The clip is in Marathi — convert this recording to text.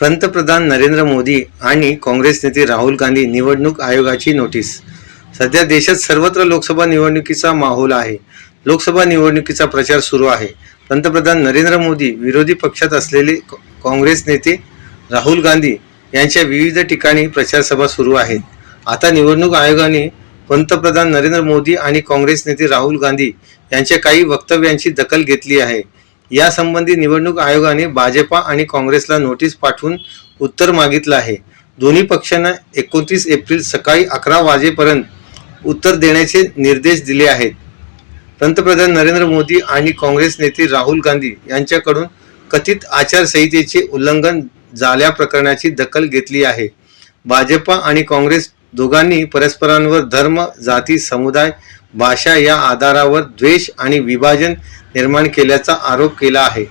पंतप्रधान नरेंद्र मोदी आणि काँग्रेस नेते राहुल गांधी निवडणूक आयोगाची नोटीस. सध्या देशात सर्वत्र लोकसभा निवडणुकीचा माहोल आहे. लोकसभा निवडणुकीचा प्रचार सुरू आहे. पंतप्रधान नरेंद्र मोदी विरोधी पक्षात असलेले काँग्रेस नेते राहुल गांधी यांच्या विविध ठिकाणी प्रचारसभा सुरू आहेत. आता निवडणूक आयोगाने पंतप्रधान नरेंद्र मोदी आणि काँग्रेस नेते राहुल गांधी यांच्या काही वक्तव्यांची दखल घेतली आहे. यासंबंधी निवडणूक आयोगाने भाजपा आणि काँग्रेसला नोटीस पाठवून उत्तर मागितलं आहे. दोन्ही पक्षांना एकोणतीस एप्रिल सकाळी अकरा वाजेपर्यंत उत्तर देण्याचे निर्देश दिले आहेत. पंतप्रधान नरेंद्र मोदी आणि काँग्रेस नेते राहुल गांधी यांच्याकडून कथित आचारसंहितेचे उल्लंघन झाल्या प्रकरणाची दखल घेतली आहे. भाजपा आणि काँग्रेस दोघांनी परस्परांवर धर्म जाती समुदाय भाषा या आधारावर द्वेष आणि विभाजन निर्माण केल्याचा आरोप केला आहे.